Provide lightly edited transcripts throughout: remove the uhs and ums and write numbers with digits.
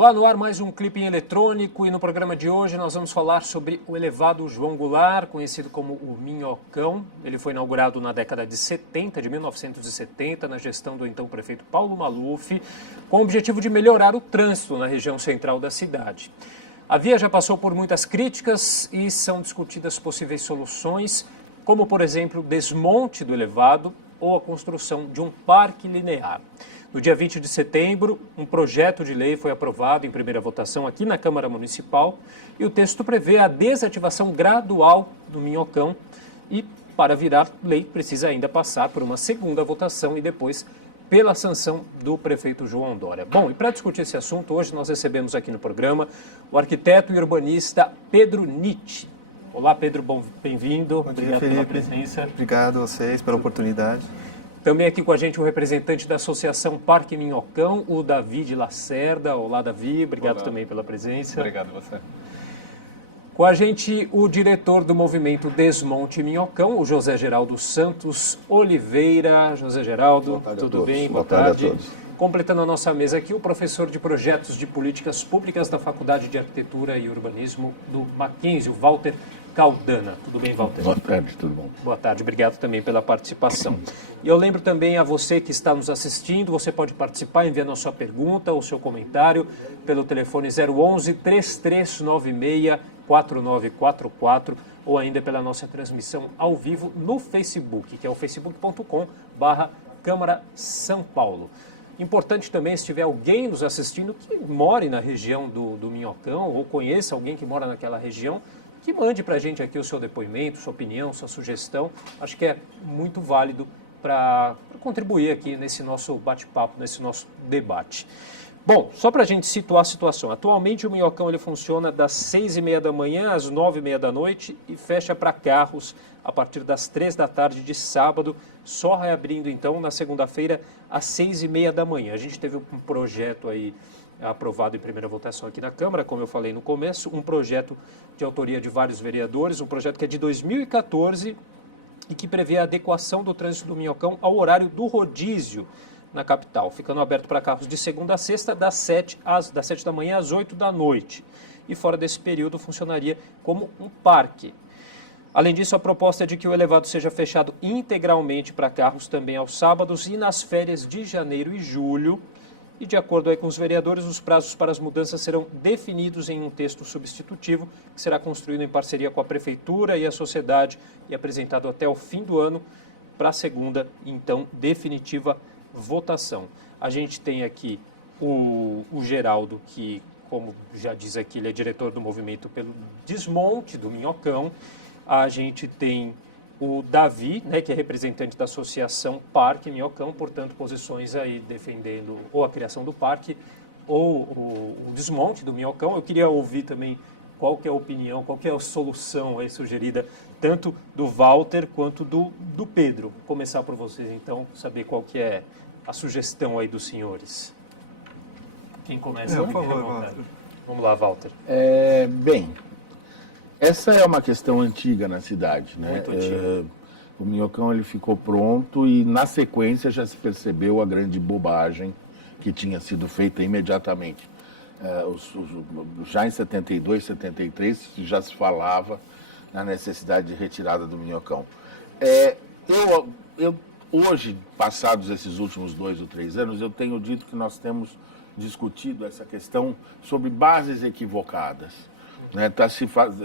Olá, no ar mais um Clipe em Eletrônico e no programa de hoje nós vamos falar sobre o elevado João Goulart, conhecido como o Minhocão. Ele foi inaugurado na década de 70, de 1970, na gestão do então prefeito Paulo Maluf, com o objetivo de melhorar o trânsito na região central da cidade. A via já passou por muitas críticas e são discutidas possíveis soluções, como por exemplo o desmonte do elevado ou a construção de um parque linear. No dia 20 de setembro, um projeto de lei foi aprovado em primeira votação aqui na Câmara Municipal e o texto prevê a desativação gradual do Minhocão e, para virar lei, precisa ainda passar por uma segunda votação e depois pela sanção do prefeito João Dória. Bom, e para discutir esse assunto, hoje nós recebemos aqui no programa o arquiteto e urbanista Pedro Nitti. Olá, Pedro, bem-vindo. Obrigado pela presença. Obrigado a vocês pela oportunidade. Também aqui com a gente o representante da Associação Parque Minhocão, o David Lacerda. Olá, Davi. Obrigado também pela presença. Obrigado a você. Com a gente o diretor do movimento Desmonte Minhocão, o José Geraldo Santos Oliveira. José Geraldo, tudo bem? Boa tarde a todos. Completando a nossa mesa aqui, o professor de projetos de políticas públicas da Faculdade de Arquitetura e Urbanismo do Mackenzie, o Walter Caldana. Tudo bem, Walter? Boa tarde, tudo bom. Boa tarde, obrigado também pela participação. E eu lembro também a você que está nos assistindo, você pode participar enviando a sua pergunta ou seu comentário pelo telefone 011-3396-4944 ou ainda pela nossa transmissão ao vivo no Facebook, que é o facebook.com/Câmara São Paulo. Importante também, se tiver alguém nos assistindo que more na região do Minhocão ou conheça alguém que mora naquela região, que mande para a gente aqui o seu depoimento, sua opinião, sua sugestão. Acho que é muito válido para contribuir aqui nesse nosso bate-papo, nesse nosso debate. Bom, só para a gente situar a situação. Atualmente o Minhocão ele funciona das 6h30 da manhã às 9h30 da noite e fecha para carros a partir das 3 da tarde de sábado, só reabrindo então na segunda-feira às 6h30 da manhã. A gente teve um projeto aí aprovado em primeira votação aqui na Câmara, como eu falei no começo, um projeto de autoria de vários vereadores, um projeto que é de 2014 e que prevê a adequação do trânsito do Minhocão ao horário do rodízio na capital, ficando aberto para carros de segunda a sexta, das 7 da manhã às 8 da noite. E fora desse período funcionaria como um parque. Além disso, a proposta é de que o elevado seja fechado integralmente para carros também aos sábados e nas férias de janeiro e julho. E de acordo aí com os vereadores, os prazos para as mudanças serão definidos em um texto substitutivo, que será construído em parceria com a Prefeitura e a sociedade e apresentado até o fim do ano para a segunda, então, definitiva votação. A gente tem aqui o Geraldo, que, como já diz aqui, ele é diretor do movimento pelo desmonte do Minhocão. A gente tem o Davi, né, que é representante da Associação Parque Minhocão, portanto, posições aí defendendo ou a criação do parque ou o desmonte do Minhocão. Eu queria ouvir também qual que é a opinião, qual que é a solução aí sugerida, tanto do Walter quanto do Pedro. Vou começar por vocês, então, saber qual que é a sugestão aí dos senhores. Quem começa? Por favor, Walter. Vamos lá, Walter. Bem, essa é uma questão antiga na cidade, né? Muito antiga. O Minhocão ele ficou pronto e na sequência já se percebeu a grande bobagem que tinha sido feita imediatamente. Já em 72, 73 já se falava na necessidade de retirada do Minhocão. Hoje, passados esses últimos 2 ou 3 anos, eu tenho dito que nós temos discutido essa questão sobre bases equivocadas. Né?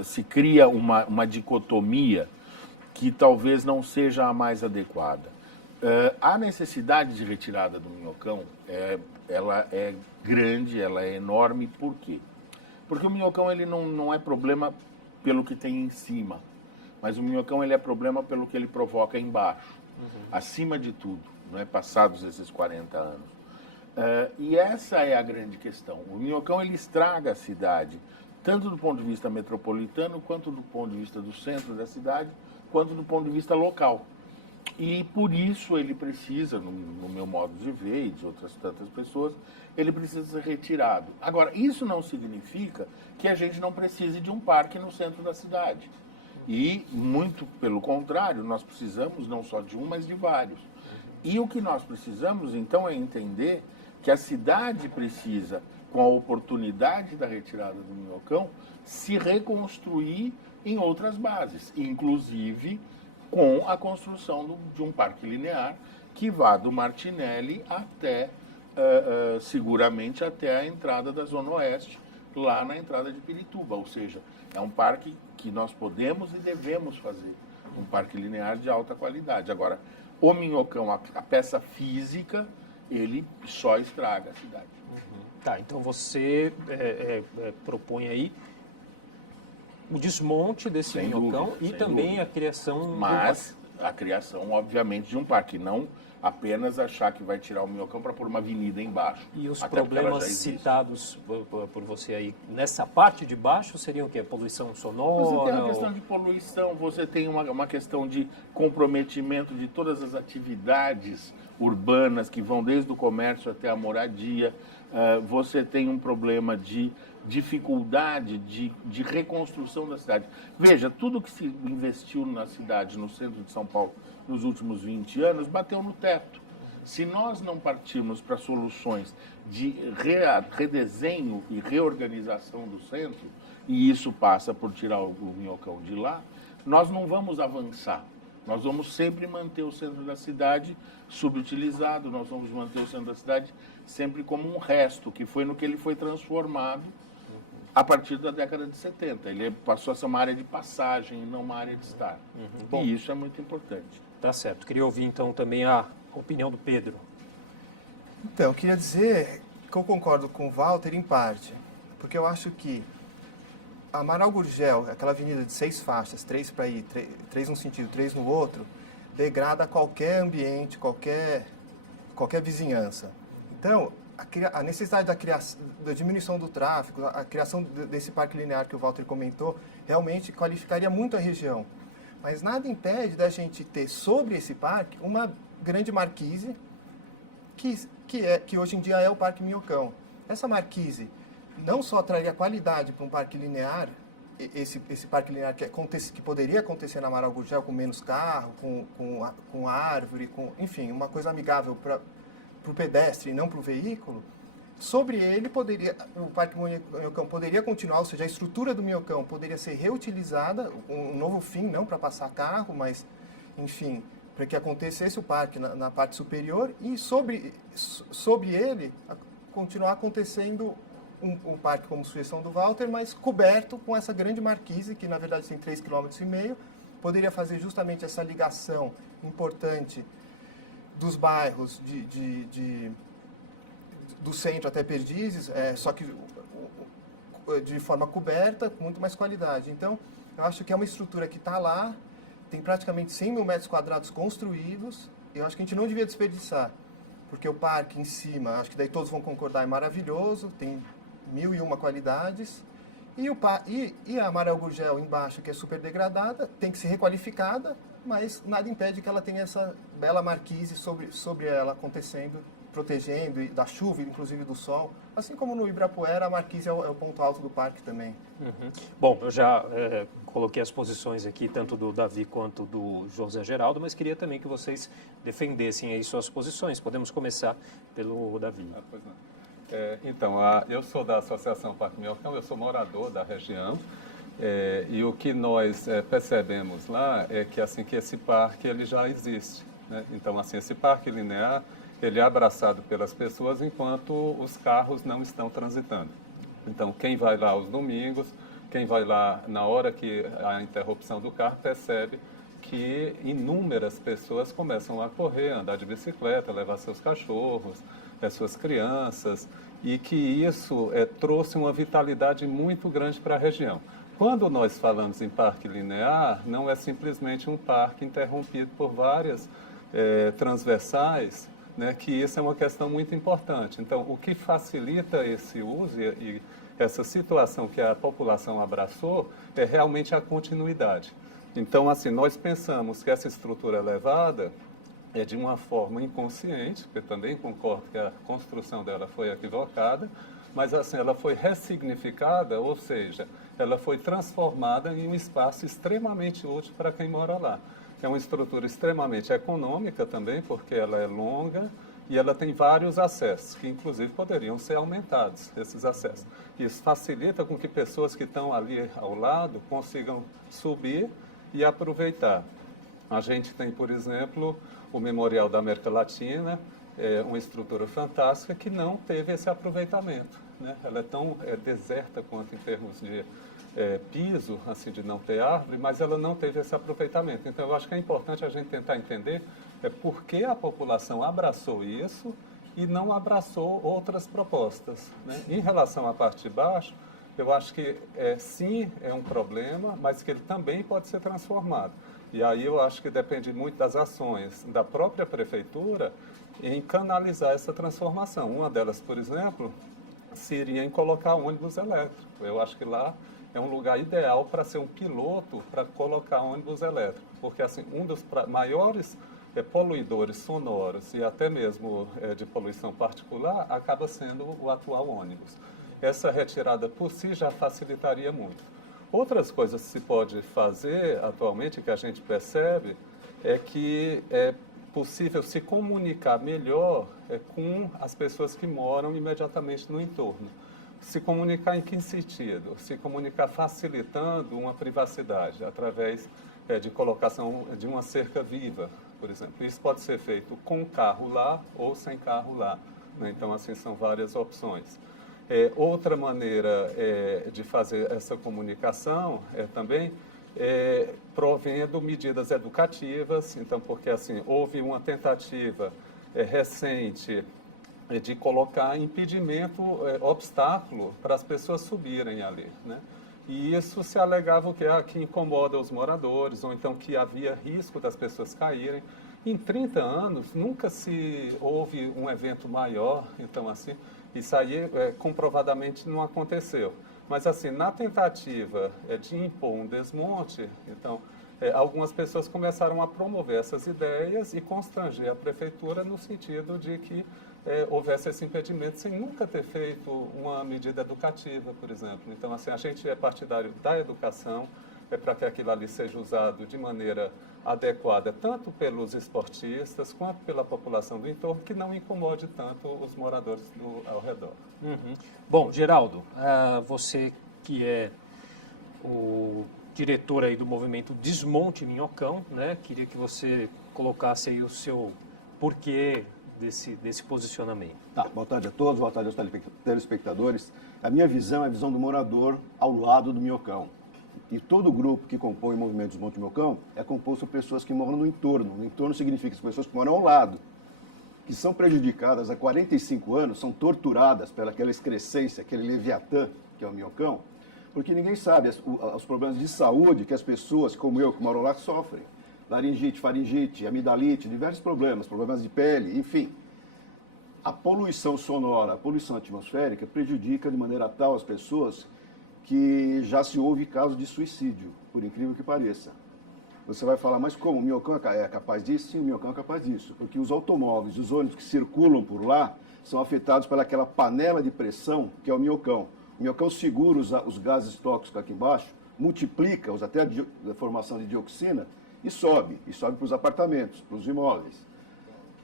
Se cria uma dicotomia que talvez não seja a mais adequada. A necessidade de retirada do Minhocão, ela é grande, ela é enorme. Por quê? Porque o Minhocão ele não é problema pelo que tem em cima, mas o Minhocão ele é problema pelo que ele provoca embaixo, acima de tudo, não é? Passados esses 40 anos. E essa é a grande questão. O Minhocão ele estraga a cidade, tanto do ponto de vista metropolitano, quanto do ponto de vista do centro da cidade, quanto do ponto de vista local. E por isso ele precisa, no meu modo de ver e de outras tantas pessoas, ele precisa ser retirado. Agora, isso não significa que a gente não precise de um parque no centro da cidade. E, muito pelo contrário, nós precisamos não só de um, mas de vários. E o que nós precisamos, então, é entender que a cidade precisa com a oportunidade da retirada do minhocão, se reconstruir em outras bases, inclusive com a construção de um parque linear que vá do Martinelli até, seguramente, até a entrada da Zona Oeste, lá na entrada de Pirituba. Ou seja, é um parque que nós podemos e devemos fazer, um parque linear de alta qualidade. Agora, o minhocão, a peça física, ele só estraga a cidade. Tá, então você propõe aí o desmonte desse Sem minhocão dúvida, e sem também dúvida. a criação... Mas a criação, obviamente, de um parque, não apenas achar que vai tirar o minhocão para pôr uma avenida embaixo. E os até porque ela problemas já existe. citados por você aí, nessa parte de baixo, seriam o quê? Poluição sonora? Você tem uma questão de poluição, você tem uma questão de comprometimento de todas as atividades urbanas que vão desde o comércio até a moradia. Você tem um problema de dificuldade de reconstrução da cidade. Veja, tudo que se investiu na cidade, no centro de São Paulo, nos últimos 20 anos, bateu no teto. Se nós não partirmos para soluções de redesenho e reorganização do centro, e isso passa por tirar o minhocão de lá, nós não vamos avançar. Nós vamos sempre manter o centro da cidade subutilizado, nós vamos manter o centro da cidade sempre como um resto, que foi no que ele foi transformado a partir da década de 70. Ele passou a ser uma área de passagem e não uma área de estar. Bom, e isso é muito importante. Tá certo. Queria ouvir então também a opinião do Pedro. Então, eu queria dizer que eu concordo com o Walter em parte, porque eu acho que a Amaral Gurgel, aquela avenida de 6 faixas, 3 para ir, 3 num sentido, 3 no outro, degrada qualquer ambiente, qualquer vizinhança. Então, a necessidade da diminuição do tráfego, a criação desse parque linear que o Walter comentou, realmente qualificaria muito a região. Mas nada impede da gente ter sobre esse parque uma grande marquise, que hoje em dia é o Parque Minhocão. Essa marquise não só traria qualidade para um parque linear, esse parque linear que poderia acontecer na Amaral Gurgel com menos carro, com árvore, enfim, uma coisa amigável para o pedestre e não para o veículo. Sobre ele, o Parque Minhocão poderia continuar, ou seja, a estrutura do Minhocão poderia ser reutilizada, um novo fim, não para passar carro, mas, enfim, para que acontecesse o parque na parte superior, e sobre ele continuar acontecendo um parque como sugestão do Walter, mas coberto com essa grande marquise, que na verdade tem 3,5 km, poderia fazer justamente essa ligação importante dos bairros do centro até Perdizes, só que de forma coberta, com muito mais qualidade. Então, eu acho que é uma estrutura que está lá, tem praticamente 100 mil metros quadrados construídos, e eu acho que a gente não devia desperdiçar, porque o parque em cima, acho que daí todos vão concordar, é maravilhoso, tem 1001 qualidades, e a Amaral Gurgel embaixo, que é super degradada, tem que ser requalificada, mas nada impede que ela tenha essa bela marquise sobre ela acontecendo, protegendo da chuva, inclusive do sol. Assim como no Ibirapuera, a marquise é o ponto alto do parque também. Bom, eu já coloquei as posições aqui, tanto do Davi quanto do José Geraldo, mas queria também que vocês defendessem aí suas posições. Podemos começar pelo Davi. Pois não. Então, eu sou da Associação Parque Minhocão, eu sou morador da região, e o que nós percebemos lá é que, assim, que esse parque ele já existe, né? Então, assim, esse parque linear ele é abraçado pelas pessoas enquanto os carros não estão transitando. Então, quem vai lá aos domingos, quem vai lá na hora que a interrupção do carro, percebe que inúmeras pessoas começam a correr, andar de bicicleta, levar seus cachorros, suas crianças, e que isso trouxe uma vitalidade muito grande para a região. Quando nós falamos em parque linear, não é simplesmente um parque interrompido por várias transversais, né, que isso é uma questão muito importante. Então, o que facilita esse uso e essa situação que a população abraçou é realmente a continuidade. Então, assim, nós pensamos que essa estrutura elevada é de uma forma inconsciente, eu também concordo que a construção dela foi equivocada, mas assim, ela foi ressignificada, ou seja, ela foi transformada em um espaço extremamente útil para quem mora lá. É uma estrutura extremamente econômica também, porque ela é longa e ela tem vários acessos, que inclusive poderiam ser aumentados, esses acessos. Isso facilita com que pessoas que estão ali ao lado consigam subir e aproveitar. A gente tem, por exemplo, o Memorial da América Latina, uma estrutura fantástica que não teve esse aproveitamento, né? Ela é tão deserta quanto em termos de piso, assim, de não ter árvore, mas ela não teve esse aproveitamento. Então, eu acho que é importante a gente tentar entender por que a população abraçou isso e não abraçou outras propostas, né? Em relação à parte de baixo, eu acho que sim, é um problema, mas que ele também pode ser transformado. E aí eu acho que depende muito das ações da própria prefeitura em canalizar essa transformação. Uma delas, por exemplo, seria em colocar ônibus elétrico. Eu acho que lá é um lugar ideal para ser um piloto para colocar ônibus elétrico, porque assim, um dos maiores poluidores sonoros e até mesmo de poluição particular acaba sendo o atual ônibus. Essa retirada por si já facilitaria muito. Outras coisas que se pode fazer atualmente, que a gente percebe, é que é possível se comunicar melhor com as pessoas que moram imediatamente no entorno. Se comunicar em que sentido? Se comunicar facilitando uma privacidade, através de colocação de uma cerca viva, por exemplo. Isso pode ser feito com carro lá ou sem carro lá, né? Então, assim, são várias opções. Outra maneira de fazer essa comunicação também provendo medidas educativas. Então, porque assim, houve uma tentativa recente de colocar impedimento, obstáculo para as pessoas subirem ali, né? E isso se alegava que incomoda os moradores, ou então que havia risco das pessoas caírem. Em 30 anos, nunca se houve um evento maior, então assim, isso aí comprovadamente não aconteceu. Mas assim, na tentativa de impor um desmonte, então, algumas pessoas começaram a promover essas ideias e constranger a prefeitura no sentido de que houvesse esse impedimento sem nunca ter feito uma medida educativa, por exemplo. Então, assim, a gente é partidário da educação, para que aquilo ali seja usado de maneira adequada, tanto pelos esportistas quanto pela população do entorno, que não incomode tanto os moradores ao redor. Uhum. Bom, Geraldo, você que é o diretor aí do movimento Desmonte Minhocão, né? Queria que você colocasse aí o seu porquê desse posicionamento. Boa tarde a todos, boa tarde aos telespectadores. A minha visão é a visão do morador ao lado do Minhocão. E todo o grupo que compõe o movimento Desmonte Minhocão é composto por pessoas que moram no entorno. No entorno significa as pessoas que moram ao lado, que são prejudicadas há 45 anos, são torturadas pelaquela excrescência, aquele leviatã que é o Minhocão, porque ninguém sabe os problemas de saúde que as pessoas, como eu, que moram lá, sofrem. Laringite, faringite, amidalite, diversos problemas de pele, enfim. A poluição sonora, a poluição atmosférica prejudica de maneira tal as pessoas que já se houve casos de suicídio, por incrível que pareça. Você vai falar, mas como? O Minhocão é capaz disso? Sim, o Minhocão é capaz disso, porque os automóveis, os ônibus que circulam por lá são afetados pelaquela panela de pressão que é o Minhocão. O Minhocão segura os gases tóxicos aqui embaixo, multiplica-os até a formação de dioxina e sobe para os apartamentos, para os imóveis.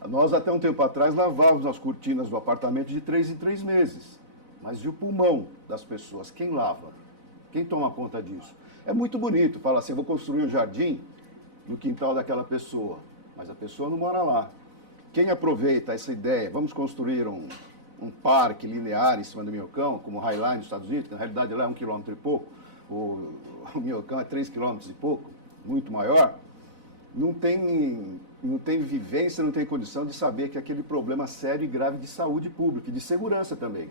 Nós, até um tempo atrás, lavávamos as cortinas do apartamento de 3 em 3 meses. Mas e o pulmão das pessoas? Quem lava? Quem toma conta disso? É muito bonito falar assim, eu vou construir um jardim no quintal daquela pessoa, mas a pessoa não mora lá. Quem aproveita essa ideia, vamos construir um parque linear em cima do Minhocão, como o Highline dos Estados Unidos, que na realidade lá é 1 quilômetro e pouco, o Minhocão é 3 quilômetros e pouco, muito maior, não tem vivência, não tem condição de saber que aquele problema sério e grave de saúde pública e de segurança também.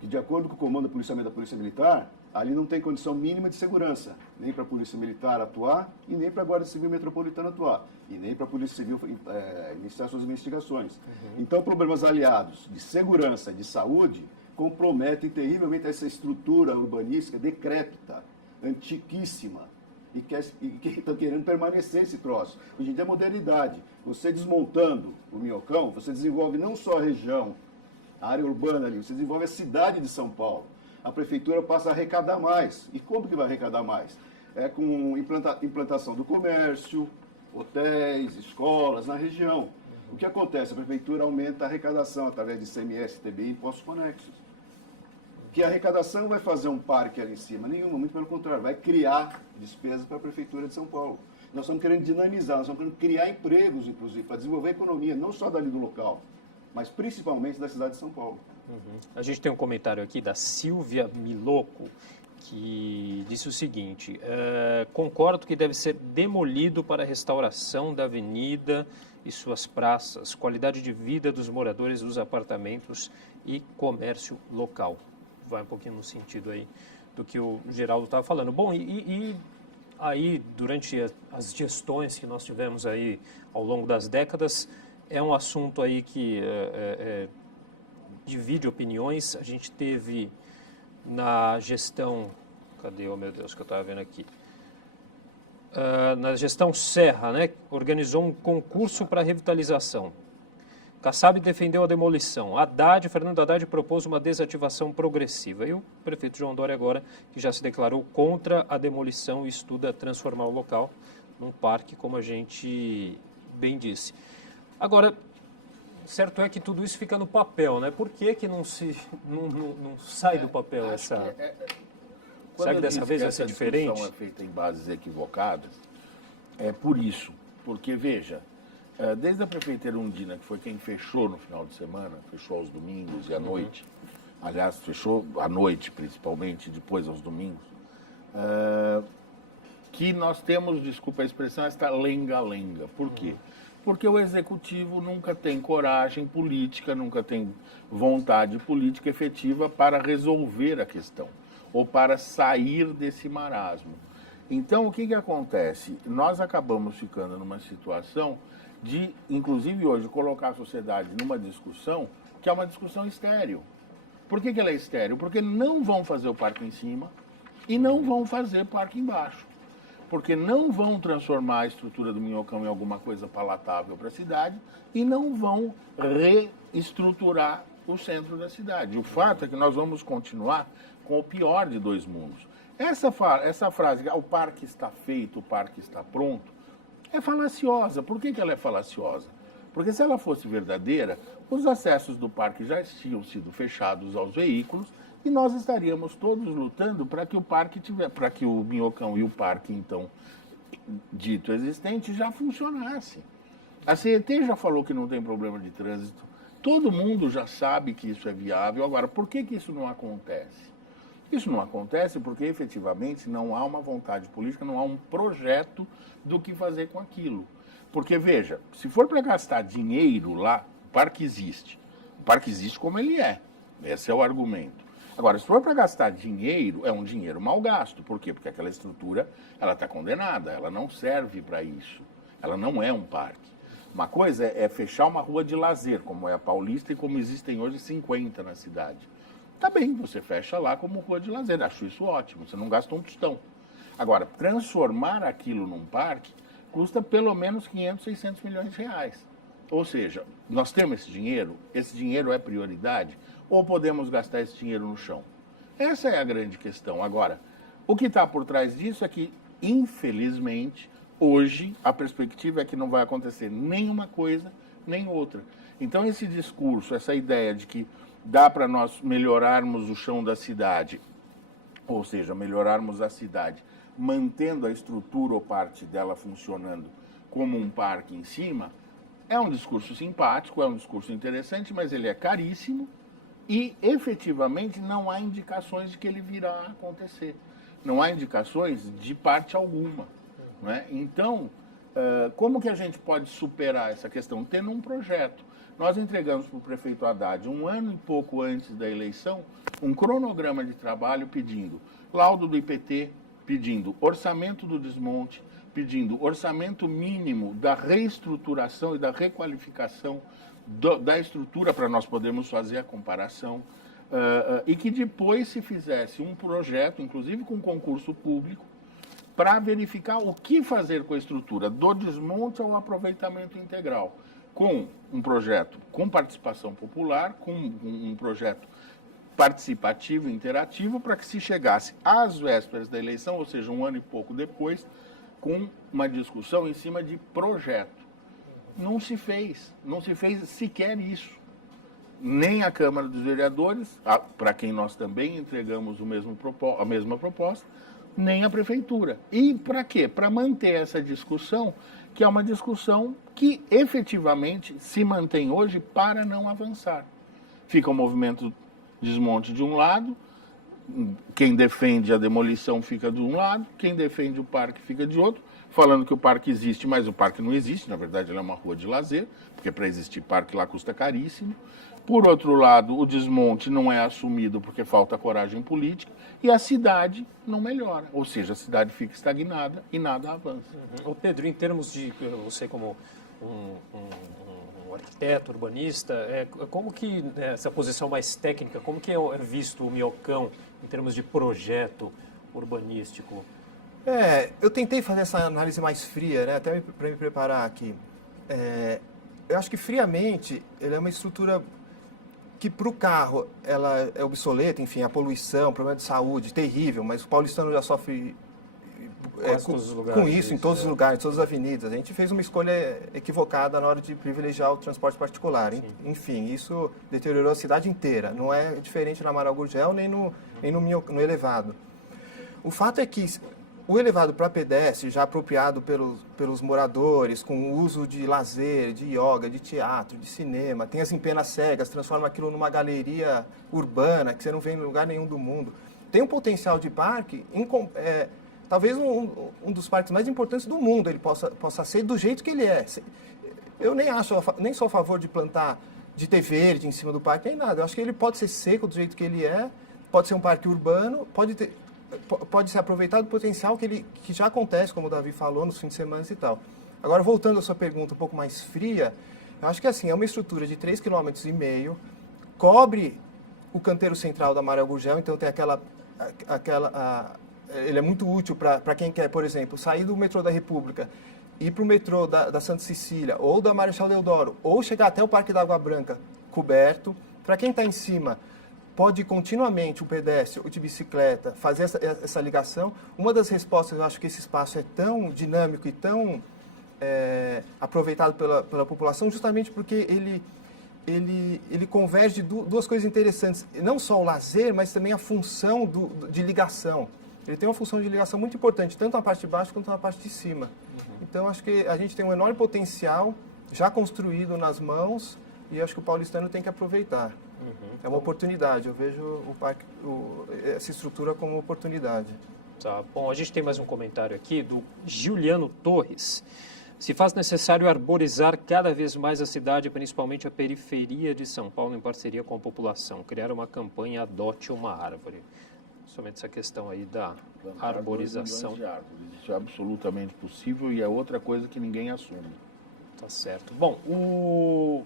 Que, de acordo com o comando de policiamento da Polícia Militar, ali não tem condição mínima de segurança, nem para a Polícia Militar atuar e nem para a Guarda Civil Metropolitana atuar, e nem para a Polícia Civil iniciar suas investigações. Então, problemas aliados de segurança e de saúde comprometem terrivelmente essa estrutura urbanística decrépita, antiquíssima, e que estão querendo permanecer esse troço. Hoje em dia é modernidade. Você desmontando o Minhocão, você desenvolve não só a região, a área urbana ali, você desenvolve a cidade de São Paulo. A prefeitura passa a arrecadar mais. E como que vai arrecadar mais? É com implantação do comércio, hotéis, escolas na região. O que acontece? A prefeitura aumenta a arrecadação através de ICMS, TBI e impostos conexos. Que a arrecadação vai fazer um parque ali em cima? Nenhuma, muito pelo contrário, vai criar despesas para a prefeitura de São Paulo. Nós estamos querendo dinamizar, nós estamos querendo criar empregos, inclusive, para desenvolver a economia, não só dali do local, mas principalmente da cidade de São Paulo. A gente tem um comentário aqui da Silvia Miloco, que disse o seguinte: concordo que deve ser demolido para a restauração da avenida e suas praças, qualidade de vida dos moradores dos apartamentos e comércio local. Vai um pouquinho no sentido aí do que o Geraldo estava falando. Bom, e aí, durante as gestões que nós tivemos aí ao longo das décadas, é um assunto aí que divide opiniões. A gente teve na gestão, cadê, oh meu Deus, que eu estava vendo aqui, na gestão Serra, né, organizou um concurso para revitalização. Kassab defendeu a demolição. Fernando Haddad propôs uma desativação progressiva. E o prefeito João Dória agora, que já se declarou contra a demolição e estuda transformar o local num parque, como a gente bem disse. Agora, certo é que tudo isso fica no papel, né? Por que não sai do papel essa... Será que dessa vez vai ser diferente? A discussão é feita em bases equivocadas. É por isso. Porque, veja, desde a prefeita Erundina, que foi quem fechou no final de semana, fechou aos domingos e à noite, aliás, fechou à noite principalmente, depois aos domingos, que nós temos, desculpa a expressão, esta lenga-lenga. Por quê? Porque o executivo nunca tem coragem política, nunca tem vontade política efetiva para resolver a questão, ou para sair desse marasmo. Então, o que acontece? Nós acabamos ficando numa situação de, inclusive hoje, colocar a sociedade numa discussão que é uma discussão estéril. Por que ela é estéril? Porque não vão fazer o parque em cima e não vão fazer parque embaixo. Porque não vão transformar a estrutura do Minhocão em alguma coisa palatável para a cidade e não vão reestruturar o centro da cidade. O fato é que nós vamos continuar com o pior de dois mundos. Essa frase, o parque está feito, o parque está pronto, é falaciosa. Por que ela é falaciosa? Porque se ela fosse verdadeira, os acessos do parque já tinham sido fechados aos veículos e nós estaríamos todos lutando para que o parque para que o Minhocão e o parque, então, dito existente, já funcionasse. A CET já falou que não tem problema de trânsito. Todo mundo já sabe que isso é viável. Agora, por que isso não acontece? Isso não acontece porque, efetivamente, não há uma vontade política, não há um projeto do que fazer com aquilo. Porque, veja, se for para gastar dinheiro lá, o parque existe. O parque existe como ele é. Esse é o argumento. Agora, se for para gastar dinheiro, é um dinheiro mal gasto. Por quê? Porque aquela estrutura ela está condenada, ela não serve para isso. Ela não é um parque. Uma coisa é fechar uma rua de lazer, como é a Paulista e como existem hoje 50 na cidade. Tá bem, você fecha lá como rua de lazer, acho isso ótimo, você não gasta um tostão. Agora, transformar aquilo num parque custa pelo menos 500, 600 milhões de reais. Ou seja, nós temos esse dinheiro é prioridade, ou podemos gastar esse dinheiro no chão? Essa é a grande questão. Agora, o que está por trás disso é que, infelizmente, hoje a perspectiva é que não vai acontecer nem uma coisa, nem outra. Então, esse discurso, essa ideia de que dá para nós melhorarmos o chão da cidade, ou seja, melhorarmos a cidade, mantendo a estrutura ou parte dela funcionando como um parque em cima, é um discurso simpático, é um discurso interessante, mas ele é caríssimo e, efetivamente, não há indicações de que ele virá a acontecer. Não há indicações de parte alguma. Não é? Então, como que a gente pode superar essa questão? Tendo um projeto. Nós entregamos para o prefeito Haddad, um ano e pouco antes da eleição, um cronograma de trabalho pedindo laudo do IPT, pedindo orçamento do desmonte, pedindo orçamento mínimo da reestruturação e da requalificação da estrutura para nós podermos fazer a comparação, e que depois se fizesse um projeto, inclusive com concurso público, para verificar o que fazer com a estrutura, do desmonte ao aproveitamento integral, com um projeto com participação popular, com um projeto participativo e interativo, para que se chegasse às vésperas da eleição, ou seja, um ano e pouco depois, com uma discussão em cima de projeto. não se fez sequer isso. Nem a Câmara dos Vereadores, para quem nós também entregamos a mesma proposta, nem a Prefeitura. E para quê? Para manter essa discussão, que é uma discussão que efetivamente se mantém hoje para não avançar. Fica o movimento desmonte de um lado, quem defende a demolição fica de um lado, quem defende o parque fica de outro, falando que o parque existe, mas o parque não existe, na verdade ele é uma rua de lazer, porque para existir parque lá custa caríssimo. Por outro lado, o desmonte não é assumido porque falta coragem política e a cidade não melhora, ou seja, a cidade fica estagnada e nada avança. Ô Pedro, em termos de, você como um arquiteto, urbanista, como que essa posição mais técnica, como que é visto o Minhocão em termos de projeto urbanístico? Eu tentei fazer essa análise mais fria, né, até para me preparar aqui. Eu acho que friamente ele é uma estrutura que para o carro ela é obsoleta, enfim, a poluição, problema de saúde, terrível, mas o paulistano já sofre com isso em todos os lugares, em todas as avenidas. A gente fez uma escolha equivocada na hora de privilegiar o transporte particular. Sim. Enfim, isso deteriorou a cidade inteira. Não é diferente na Amaral Gurgel nem no elevado. O fato é que o elevado para pedestre, já apropriado pelos moradores, com o uso de lazer, de yoga, de teatro, de cinema, tem as empenas cegas, transforma aquilo numa galeria urbana que você não vê em lugar nenhum do mundo. Tem um potencial de parque, talvez um dos parques mais importantes do mundo ele possa ser do jeito que ele é. Eu nem sou a favor de plantar, de ter verde em cima do parque, nem nada. Eu acho que ele pode ser seco do jeito que ele é, pode ser um parque urbano, pode ser aproveitado o potencial que já acontece, como o Davi falou, nos fins de semana e tal. Agora, voltando à sua pergunta um pouco mais fria, eu acho que assim, é uma estrutura de 3,5 km, cobre o canteiro central da Amaral Gurgel, então tem ele é muito útil para quem quer, por exemplo, sair do metrô da República, ir para o metrô da Santa Cecília, ou da Marechal Deodoro, ou chegar até o Parque da Água Branca coberto. Para quem está em cima, pode continuamente, o pedestre ou de bicicleta, fazer essa ligação. Uma das respostas, eu acho que esse espaço é tão dinâmico e tão aproveitado pela população, justamente porque ele converge duas coisas interessantes. Não só o lazer, mas também a função de ligação. Ele tem uma função de ligação muito importante, tanto na parte de baixo quanto na parte de cima. Então, acho que a gente tem um enorme potencial já construído nas mãos e acho que o paulistano tem que aproveitar. É uma oportunidade, eu vejo essa estrutura como uma oportunidade. Tá bom, a gente tem mais um comentário aqui do Giuliano Torres. Se faz necessário arborizar cada vez mais a cidade, principalmente a periferia de São Paulo, em parceria com a população. Criar uma campanha Adote uma Árvore. Somente essa questão aí da arborização. Isso é absolutamente possível e é outra coisa que ninguém assume. Tá certo. Bom,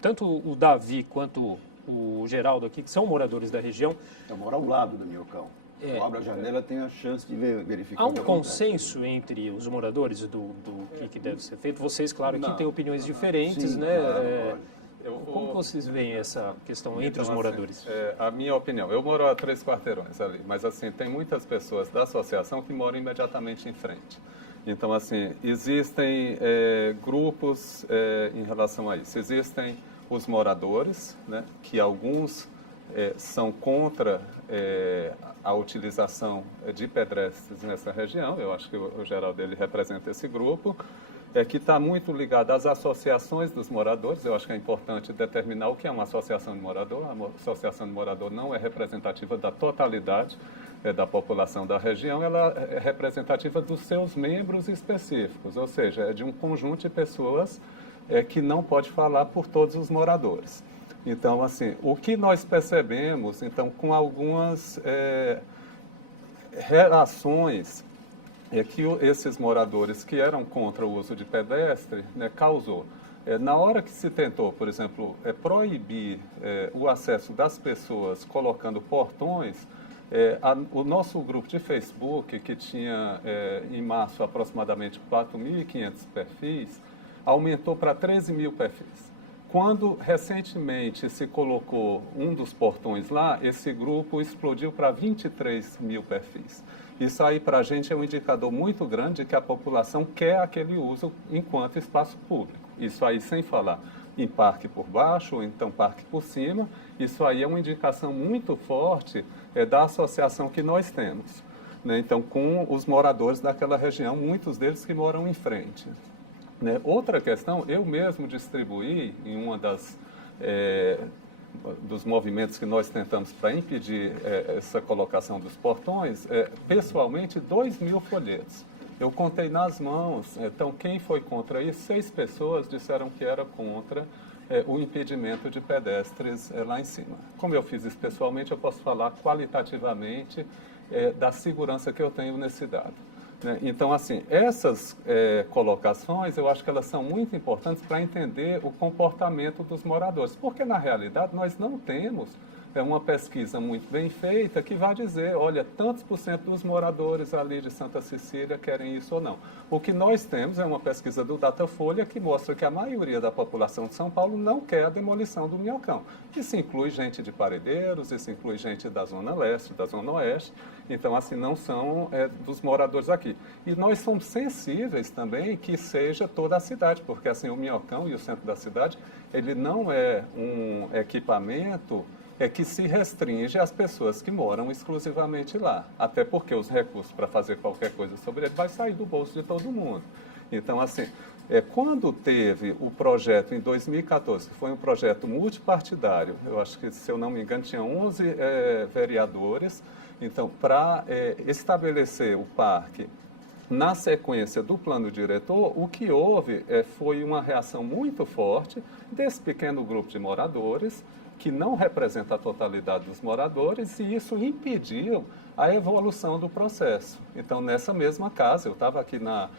tanto o Davi quanto o Geraldo aqui, que são moradores da região... Eu moro ao lado do Minhocão. Eu abro a janela, tenho a chance de verificar. Há um consenso entre os moradores do que deve ser feito? Vocês, claro, aqui têm opiniões diferentes, sim, né? Claro, Como vocês veem essa questão entre os moradores? A minha opinião, eu moro a 3 quarteirões ali, mas assim, tem muitas pessoas da associação que moram imediatamente em frente. Então, assim, existem grupos em relação a isso. Existem os moradores, né, que alguns são contra a utilização de pedestres nessa região. Eu acho que o Geraldo ele representa esse grupo, que está muito ligado às associações dos moradores. Eu acho que é importante determinar o que é uma associação de morador. A associação de morador não é representativa da totalidade da população da região, ela é representativa dos seus membros específicos, ou seja, é de um conjunto de pessoas que não pode falar por todos os moradores. Então, assim, o que nós percebemos, então, com algumas relações que esses moradores que eram contra o uso de pedestre, né, causou. Na hora que se tentou, por exemplo, proibir o acesso das pessoas colocando portões, o nosso grupo de Facebook, que tinha em março aproximadamente 4.500 perfis, aumentou para 13 mil perfis. Quando recentemente se colocou um dos portões lá, esse grupo explodiu para 23 mil perfis. Isso aí para a gente é um indicador muito grande de que a população quer aquele uso enquanto espaço público. Isso aí sem falar em parque por baixo ou então parque por cima, isso aí é uma indicação muito forte da associação que nós temos, né? Então, com os moradores daquela região, muitos deles que moram em frente, né? Outra questão, eu mesmo distribuí em uma dos movimentos que nós tentamos para impedir essa colocação dos portões, pessoalmente 2.000 folhetos. Eu contei nas mãos, então quem foi contra isso? 6 pessoas disseram que era contra o impedimento de pedestres lá em cima. Como eu fiz isso pessoalmente, eu posso falar qualitativamente da segurança que eu tenho nesse dado, né? Então, assim, essas colocações, eu acho que elas são muito importantes para entender o comportamento dos moradores, porque na realidade nós não temos uma pesquisa muito bem feita que vai dizer, olha, tantos por cento dos moradores ali de Santa Cecília querem isso ou não. O que nós temos é uma pesquisa do Datafolha que mostra que a maioria da população de São Paulo não quer a demolição do Minhocão. Isso inclui gente de Paredeiros, isso inclui gente da Zona Leste, da Zona Oeste. Então, assim, não são dos moradores aqui. E nós somos sensíveis também que seja toda a cidade, porque assim, o Minhocão e o centro da cidade, ele não é um equipamento que se restringe às pessoas que moram exclusivamente lá. Até porque os recursos para fazer qualquer coisa sobre ele vai sair do bolso de todo mundo. Então, assim, quando teve o projeto em 2014, que foi um projeto multipartidário, eu acho que, se eu não me engano, tinha 11 vereadores, então, para estabelecer o parque na sequência do plano diretor, o que houve foi uma reação muito forte desse pequeno grupo de moradores, que não representa a totalidade dos moradores, e isso impediu a evolução do processo. Então, nessa mesma casa, eu estava aqui na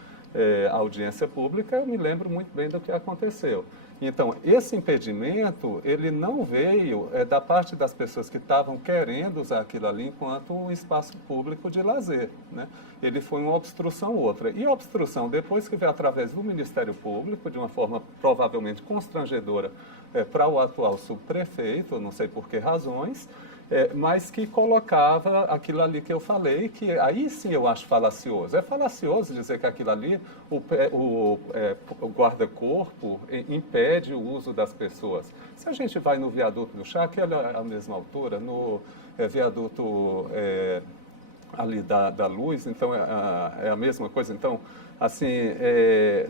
audiência pública, eu me lembro muito bem do que aconteceu. Então, esse impedimento, ele não veio da parte das pessoas que estavam querendo usar aquilo ali enquanto um espaço público de lazer, né? Ele foi uma obstrução outra. E a obstrução, depois que veio através do Ministério Público, de uma forma provavelmente constrangedora para o atual subprefeito, não sei por que razões, mas que colocava aquilo ali que eu falei, que aí sim eu acho falacioso. É falacioso dizer que aquilo ali, o guarda-corpo impede o uso das pessoas. Se a gente vai no viaduto do Chá, que é a mesma altura, no viaduto ali da Luz, então é a mesma coisa. Então, assim,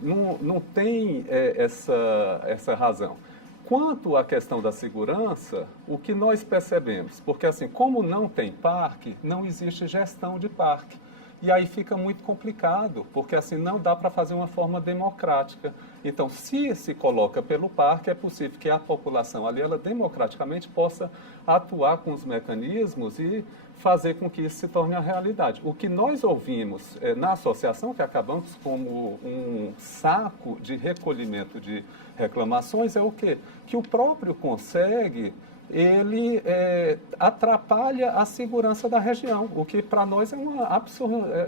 não tem essa razão. Quanto à questão da segurança, o que nós percebemos? Porque, assim, como não tem parque, não existe gestão de parque. E aí fica muito complicado, porque assim não dá para fazer uma forma democrática. Então, se coloca pelo parque, é possível que a população ali, ela democraticamente possa atuar com os mecanismos e fazer com que isso se torne a realidade. O que nós ouvimos na associação, que acabamos como um saco de recolhimento de reclamações, é o quê? Que o próprio CONSEG, ele atrapalha a segurança da região, o que para nós é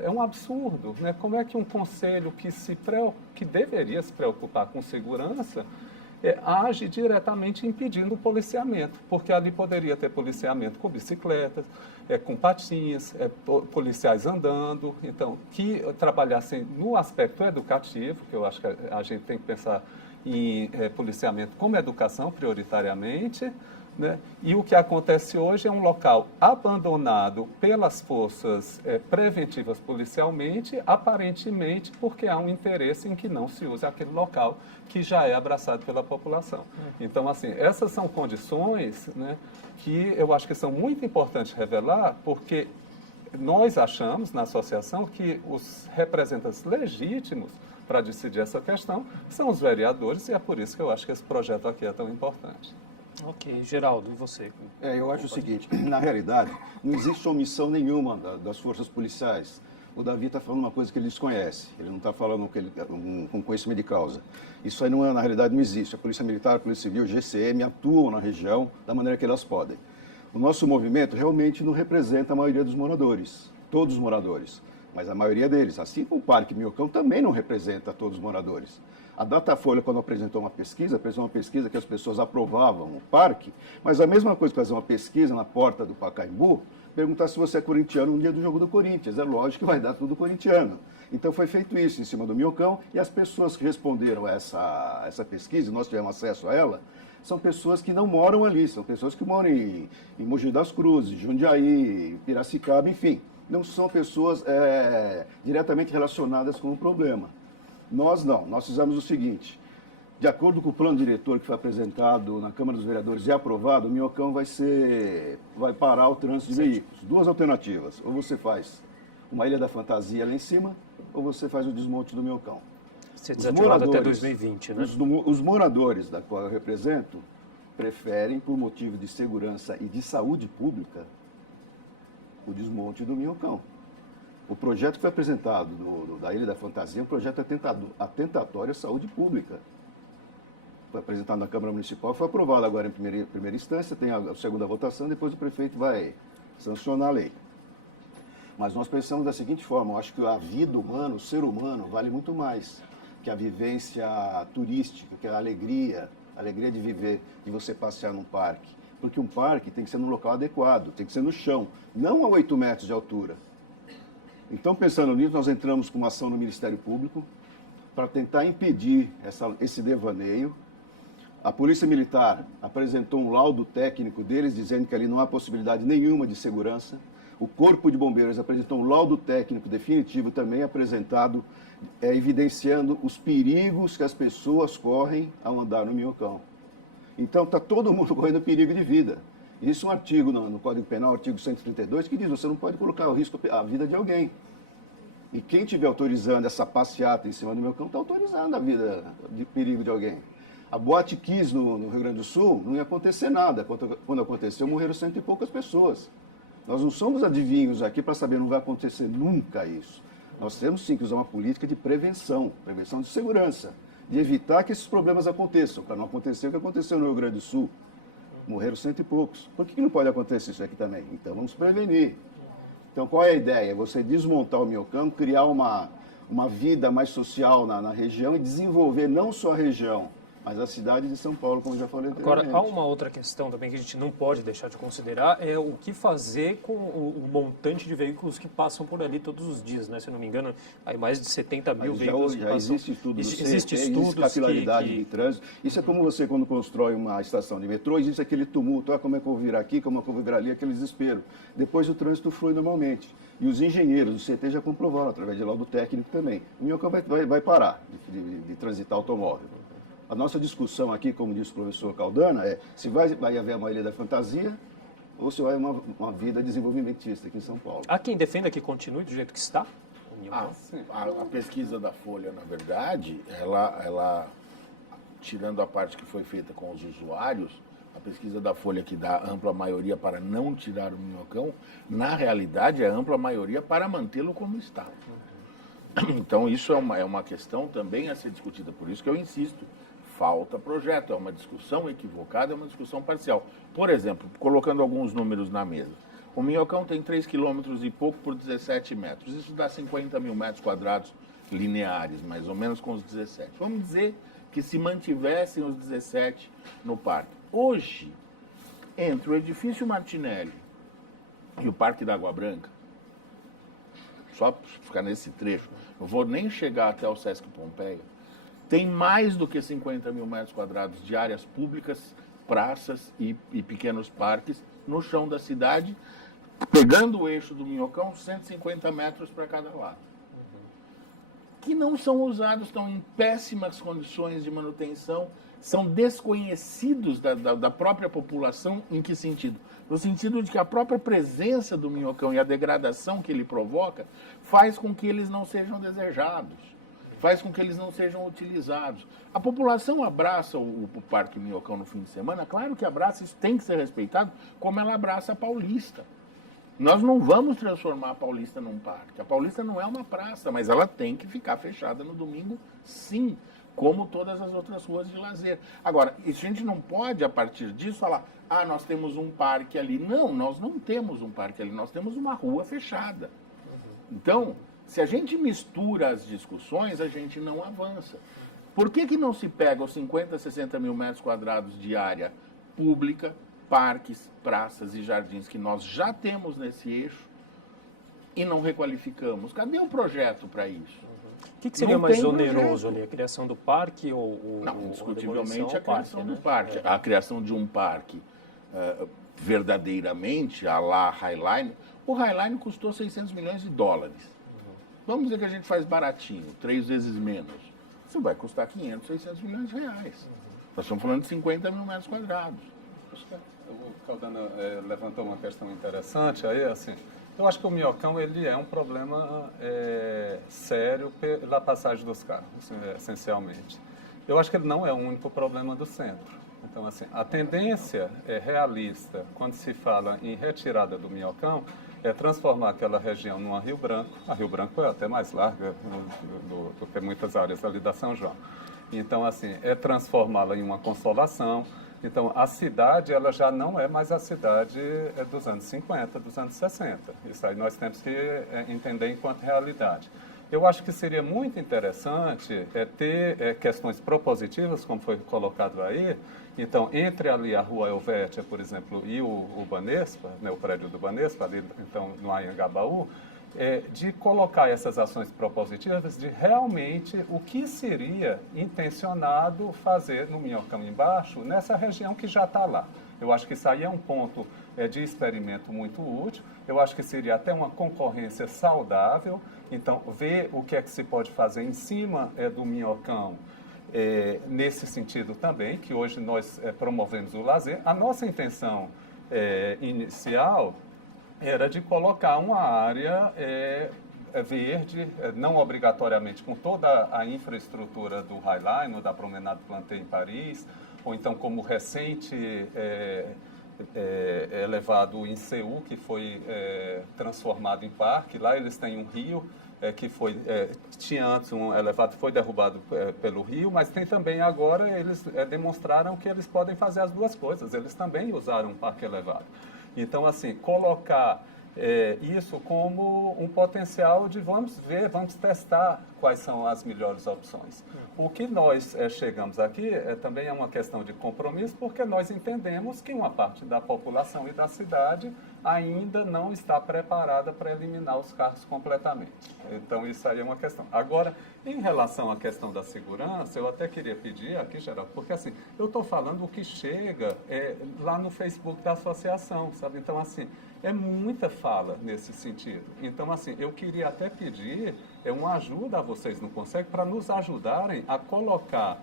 um absurdo, né? Como é que um conselho que deveria se preocupar com segurança age diretamente impedindo o policiamento, porque ali poderia ter policiamento com bicicletas, com patins, policiais andando, então, que trabalhassem no aspecto educativo, que eu acho que a gente tem que pensar em policiamento como educação prioritariamente, né? E o que acontece hoje é um local abandonado pelas forças preventivas policialmente, aparentemente porque há um interesse em que não se use aquele local que já é abraçado pela população. Então, assim, essas são condições, né, que eu acho que são muito importantes revelar, porque nós achamos na associação que os representantes legítimos para decidir essa questão são os vereadores, e é por isso que eu acho que esse projeto aqui é tão importante. Ok. Geraldo, e você? Eu acho o seguinte, na realidade, não existe omissão nenhuma das forças policiais. O Davi está falando uma coisa que ele desconhece, ele não está falando com conhecimento de causa. Isso aí, na realidade, não existe. A Polícia Militar, a Polícia Civil, o GCM atuam na região da maneira que elas podem. O nosso movimento realmente não representa a maioria dos moradores, todos os moradores, mas a maioria deles. Assim como o Parque Minhocão também não representa todos os moradores. A Datafolha, quando apresentou uma pesquisa que as pessoas aprovavam o parque, mas a mesma coisa que fazer uma pesquisa na porta do Pacaembu, perguntar se você é corintiano no dia do jogo do Corinthians. É lógico que vai dar tudo corintiano. Então foi feito isso em cima do Minhocão, e as pessoas que responderam a essa pesquisa, nós tivemos acesso a ela, são pessoas que não moram ali, são pessoas que moram em Mogi das Cruzes, Jundiaí, Piracicaba, enfim. Não são pessoas diretamente relacionadas com o problema. Nós não, nós fizemos o seguinte: de acordo com o plano diretor que foi apresentado na Câmara dos Vereadores e aprovado, o Minhocão vai parar o trânsito de veículos. Duas alternativas: ou você faz uma Ilha da Fantasia lá em cima, ou você faz o desmonte do Minhocão. Ser desativado até 2020, né? Os moradores da qual eu represento preferem, por motivo de segurança e de saúde pública, o desmonte do Minhocão. O projeto que foi apresentado da Ilha da Fantasia é um projeto atentatório à saúde pública. Foi apresentado na Câmara Municipal, foi aprovado agora em primeira instância, tem a segunda votação, depois o prefeito vai sancionar a lei. Mas nós pensamos da seguinte forma: eu acho que a vida humana, o ser humano, vale muito mais que a vivência turística, que a alegria de viver, de você passear num parque. Porque um parque tem que ser num local adequado, tem que ser no chão, não a 8 metros de altura. Então, pensando nisso, nós entramos com uma ação no Ministério Público para tentar impedir esse devaneio. A Polícia Militar apresentou um laudo técnico deles, dizendo que ali não há possibilidade nenhuma de segurança. O Corpo de Bombeiros apresentou um laudo técnico definitivo também apresentado, evidenciando os perigos que as pessoas correm ao andar no Minhocão. Então, está todo mundo correndo perigo de vida. Isso é um artigo no Código Penal, artigo 132, que diz que você não pode colocar ao risco a vida de alguém. E quem estiver autorizando essa passeata em cima do Minhocão está autorizando a vida de perigo de alguém. A Boate Kiss no Rio Grande do Sul não ia acontecer nada. Quando aconteceu, morreram 100 e poucas pessoas. Nós não somos adivinhos aqui para saber, não vai acontecer nunca isso. Nós temos sim que usar uma política de prevenção de segurança, de evitar que esses problemas aconteçam, para não acontecer o que aconteceu no Rio Grande do Sul. Morreram 100 e poucos. Por que não pode acontecer isso aqui também? Então vamos prevenir. Então qual é a ideia? É você desmontar o Minhocão, criar uma vida mais social na região e desenvolver não só a região, mas a cidade de São Paulo, como já falei anteriormente. Agora, há uma outra questão também que a gente não pode deixar de considerar, é o que fazer com o montante de veículos que passam por ali todos os dias, né? Se eu não me engano, aí mais de 70 mil veículos que passam. Existe estudo do CET, existe estudos capilaridade de trânsito. Isso é como você, quando constrói uma estação de metrô, existe aquele tumulto, como é que eu vou virar aqui, como é que eu vou virar ali, aquele desespero. Depois o trânsito flui normalmente. E os engenheiros do CT já comprovaram, através de laudo técnico também. O Minhocão vai parar de transitar automóvel. A nossa discussão aqui, como disse o professor Caldana, é se vai haver uma Ilha da Fantasia ou se vai uma vida desenvolvimentista aqui em São Paulo. Há quem defenda que continue do jeito que está? A pesquisa da Folha, na verdade, ela, tirando a parte que foi feita com os usuários, a pesquisa da Folha que dá ampla maioria para não tirar o Minhocão, na realidade é ampla maioria para mantê-lo como está. Então isso é uma questão também a ser discutida, por isso que eu insisto. Falta projeto, é uma discussão equivocada, é uma discussão parcial. Por exemplo, colocando alguns números na mesa. O Minhocão tem 3 quilômetros e pouco por 17 metros. Isso dá 50 mil metros quadrados lineares, mais ou menos com os 17. Vamos dizer que se mantivessem os 17 no parque. Hoje, entre o edifício Martinelli e o Parque da Água Branca, só para ficar nesse trecho, não vou nem chegar até o Sesc Pompeia, tem mais do que 50 mil metros quadrados de áreas públicas, praças e pequenos parques no chão da cidade, pegando o eixo do Minhocão, 150 metros para cada lado. Que não são usados, estão em péssimas condições de manutenção, são desconhecidos da própria população. Em que sentido? No sentido de que a própria presença do Minhocão e a degradação que ele provoca faz com que eles não sejam desejados. Faz com que eles não sejam utilizados. A população abraça o Parque Minhocão no fim de semana, claro que abraça, isso tem que ser respeitado, como ela abraça a Paulista. Nós não vamos transformar a Paulista num parque. A Paulista não é uma praça, mas ela tem que ficar fechada no domingo, sim, como todas as outras ruas de lazer. Agora, a gente não pode, a partir disso, falar, nós temos um parque ali. Não, nós não temos um parque ali, nós temos uma rua fechada. Então, se a gente mistura as discussões, a gente não avança. Por que não se pega os 50, 60 mil metros quadrados de área pública, parques, praças e jardins que nós já temos nesse eixo e não requalificamos? Cadê o projeto para isso? O que seria Não mais tem oneroso projeto. ali? A criação do parque ou Não, ou indiscutivelmente demolição a criação ao do né? parque. A criação de um parque verdadeiramente, a lá Highline, o Highline custou 600 milhões de dólares. Vamos dizer que a gente faz baratinho, 3 vezes menos. Isso vai custar 500, 600 milhões de reais. Nós estamos falando de 50 mil metros quadrados. O Caldana levantou uma questão interessante aí, assim, eu acho que o minhocão ele é um problema sério pela passagem dos carros, assim, essencialmente. Eu acho que ele não é o único problema do centro. Então, assim, a tendência realista, quando se fala em retirada do minhocão, é transformar aquela região numa Rio Branco. A Rio Branco é até mais larga do que muitas áreas ali da São João. Então, assim, é transformá-la em uma Consolação. Então, a cidade, ela já não é mais a cidade dos anos 50, dos anos 60. Isso aí nós temos que entender enquanto realidade. Eu acho que seria muito interessante ter questões propositivas, como foi colocado aí. Então, entre ali a Rua Helvétia, por exemplo, e o Banespa, né, o prédio do Banespa, ali então, no Anhangabaú, de colocar essas ações propositivas de realmente o que seria intencionado fazer no Minhocão embaixo, nessa região que já está lá. Eu acho que isso aí é um ponto de experimento muito útil. Eu acho que seria até uma concorrência saudável. Então, ver o que é que se pode fazer em cima do Minhocão, nesse sentido também, que hoje nós promovemos o lazer. A nossa intenção inicial era de colocar uma área verde, não obrigatoriamente com toda a infraestrutura do Highline, ou da Promenade Plantée em Paris, ou então como recente elevado em Seul, que foi transformado em parque. Lá eles têm um rio que tinha antes um elevado, foi derrubado pelo rio, mas tem também agora, eles demonstraram que eles podem fazer as duas coisas, eles também usaram um parque elevado. Então, assim, colocar isso como um potencial de vamos testar quais são as melhores opções. O que nós chegamos aqui também é uma questão de compromisso, porque nós entendemos que uma parte da população e da cidade ainda não está preparada para eliminar os carros completamente. Então, isso aí é uma questão. Agora, em relação à questão da segurança, eu até queria pedir aqui, Geraldo, porque assim, eu estou falando o que chega lá no Facebook da associação, sabe? Então, assim, é muita fala nesse sentido. Então, assim, eu queria até pedir uma ajuda a vocês no Conselho para nos ajudarem a colocar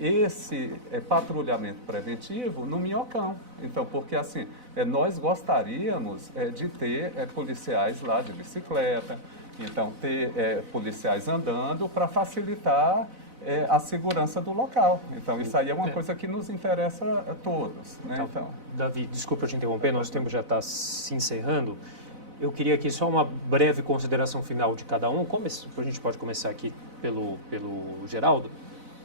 esse patrulhamento preventivo no Minhocão. Então, porque assim, nós gostaríamos de ter policiais lá de bicicleta, então ter policiais andando para facilitar a segurança do local. Então, isso aí é uma coisa que nos interessa a todos. Né? Então, Davi, desculpa te interromper, nosso tempo já está se encerrando. Eu queria aqui só uma breve consideração final de cada um. A gente pode começar aqui pelo Geraldo.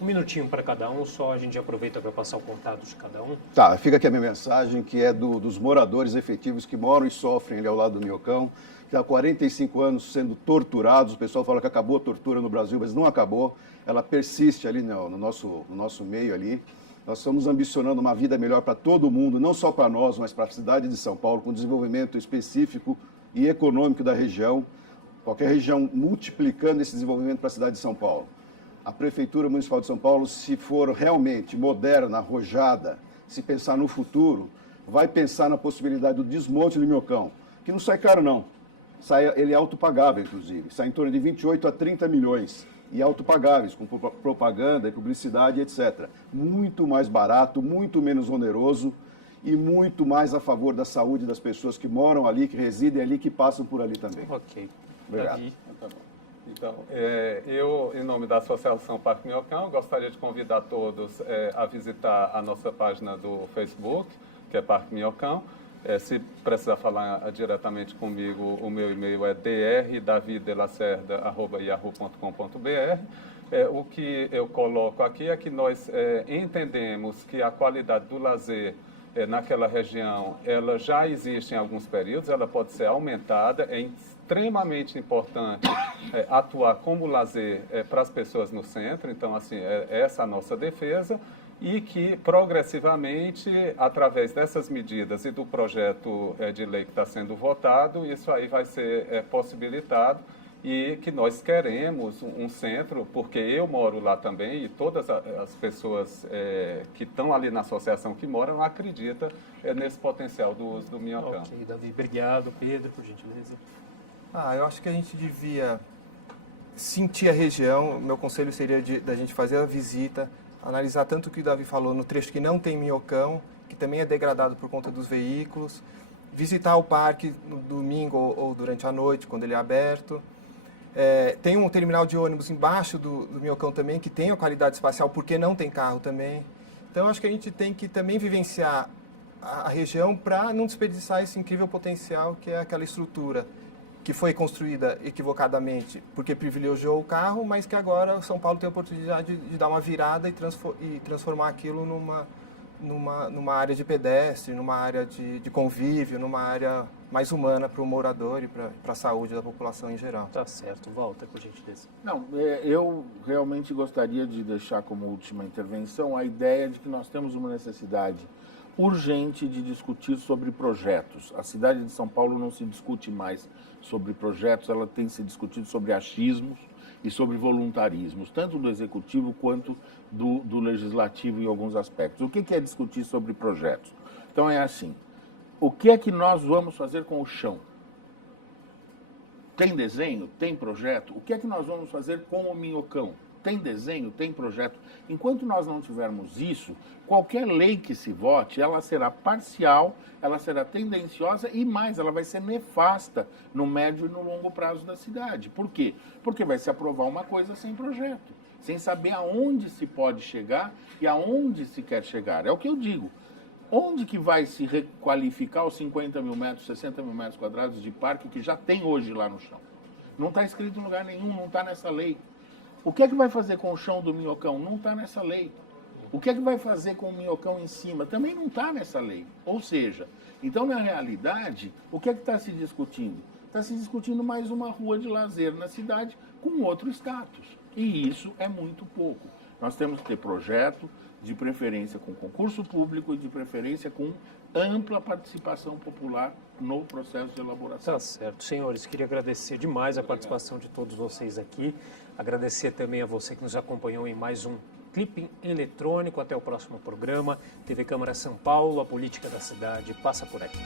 Um minutinho para cada um, só a gente aproveita para passar o contato de cada um. Tá, fica aqui a minha mensagem, que é dos moradores efetivos que moram e sofrem ali ao lado do Minhocão, que há 45 anos sendo torturados. O pessoal fala que acabou a tortura no Brasil, mas não acabou. Ela persiste ali no nosso meio ali. Nós estamos ambicionando uma vida melhor para todo mundo, não só para nós, mas para a cidade de São Paulo, com desenvolvimento específico e econômico da região, qualquer região multiplicando esse desenvolvimento para a cidade de São Paulo. A Prefeitura Municipal de São Paulo, se for realmente moderna, arrojada, se pensar no futuro, vai pensar na possibilidade do desmonte do Minhocão, que não sai caro não, ele é autopagável inclusive, sai em torno de 28 a 30 milhões, e autopagáveis, com propaganda e publicidade, etc. Muito mais barato, muito menos oneroso e muito mais a favor da saúde das pessoas que moram ali, que residem ali, que passam por ali também. Ok. Obrigado. Davi. tá bom. Então, eu, em nome da Associação Parque Minhocão, gostaria de convidar todos a visitar a nossa página do Facebook, que é Parque Minhocão. Se precisar falar diretamente comigo, o meu e-mail é drdavidelacerda@yahoo.com.br. O que eu coloco aqui é que nós entendemos que a qualidade do lazer naquela região, ela já existe em alguns períodos, ela pode ser aumentada, é extremamente importante atuar como lazer para as pessoas no centro, então, assim, essa é a nossa defesa, e que, progressivamente, através dessas medidas e do projeto de lei que está sendo votado, isso aí vai ser possibilitado, e que nós queremos um centro, porque eu moro lá também, e todas as pessoas que estão ali na associação que moram acreditam nesse potencial do uso do minhocão. Ok, Davi, obrigado. Pedro, por gentileza. Eu acho que a gente devia sentir a região. Meu conselho seria da gente fazer a visita, analisar tanto o que o Davi falou no trecho que não tem minhocão, que também é degradado por conta dos veículos, visitar o parque no domingo ou durante a noite, quando ele é aberto. Tem um terminal de ônibus embaixo do minhocão também, que tem a qualidade espacial, porque não tem carro também. Então, acho que a gente tem que também vivenciar a região para não desperdiçar esse incrível potencial que é aquela estrutura que foi construída equivocadamente porque privilegiou o carro, mas que agora São Paulo tem a oportunidade de dar uma virada e transformar aquilo numa área de pedestre, numa área de convívio, numa área mais humana para o morador e para a saúde da população em geral. Tá certo. Volta, por gentileza. Não, eu realmente gostaria de deixar como última intervenção a ideia de que nós temos uma necessidade urgente de discutir sobre projetos. A cidade de São Paulo não se discute mais sobre projetos, ela tem se discutido sobre achismos e sobre voluntarismos, tanto do executivo quanto do legislativo em alguns aspectos. O que é discutir sobre projetos? Então é assim, o que é que nós vamos fazer com o chão? Tem desenho? Tem projeto? O que é que nós vamos fazer com o minhocão? Tem desenho? Tem projeto? Enquanto nós não tivermos isso, qualquer lei que se vote, ela será parcial, ela será tendenciosa e mais, ela vai ser nefasta no médio e no longo prazo da cidade. Por quê? Porque vai se aprovar uma coisa sem projeto, sem saber aonde se pode chegar e aonde se quer chegar. É o que eu digo. Onde que vai se requalificar os 50 mil metros, 60 mil metros quadrados de parque que já tem hoje lá no chão? Não está escrito em lugar nenhum, não está nessa lei. O que é que vai fazer com o chão do minhocão? Não está nessa lei. O que é que vai fazer com o minhocão em cima? Também não está nessa lei. Ou seja, então na realidade, o que é que está se discutindo? Está se discutindo mais uma rua de lazer na cidade com outro status. E isso é muito pouco. Nós temos que ter projeto, de preferência com concurso público e de preferência com ampla participação popular no processo de elaboração. Tá certo. Senhores, queria agradecer demais a participação de todos vocês aqui. Agradecer também a você que nos acompanhou em mais um Clipping Eletrônico. Até o próximo programa. TV Câmara São Paulo, a política da cidade passa por aqui.